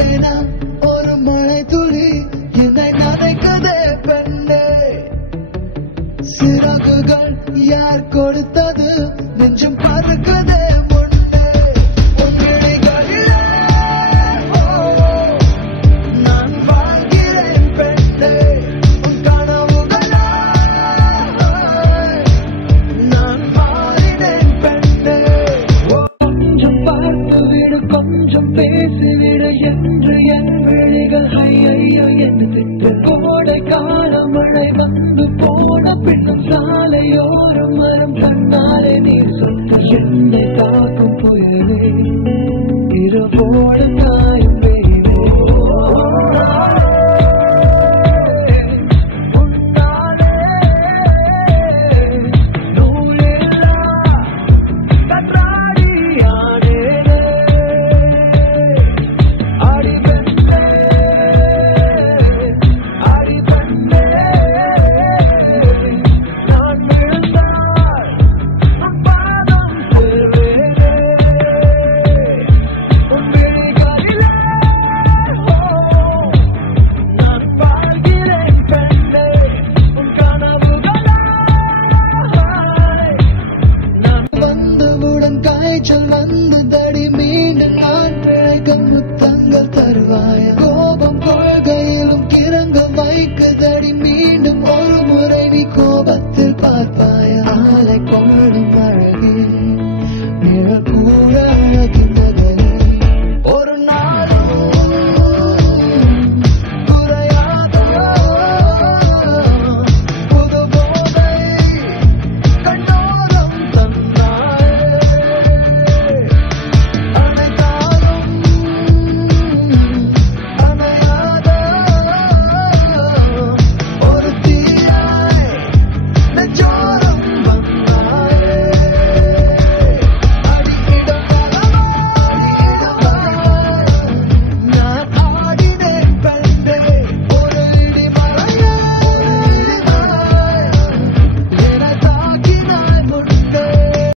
ஒரு மழை துளி என்னை நனைக்கதே பெண்ணே. சிறகுகள் யார் கொடுத்தது நெஞ்சம் பறக்கதே முன்னே. உன் விழிகளிலே நான் வாழ்கிறேன் பெண்ணே. உன் கனவுகளா நான் மாறினேன் பெண்ணே. கொஞ்சம் பார்த்து விடு கொஞ்சம் பேசிவிடு என்று என் விழிகள் ஐயோ என்று திட்டு. கோடை கால மழை வந்து போன பின்னும் சாலையோரம் மரம் கண்ணாலே நீர் சொட்டு. என்னை தாக்கும் புயலே இரவோடு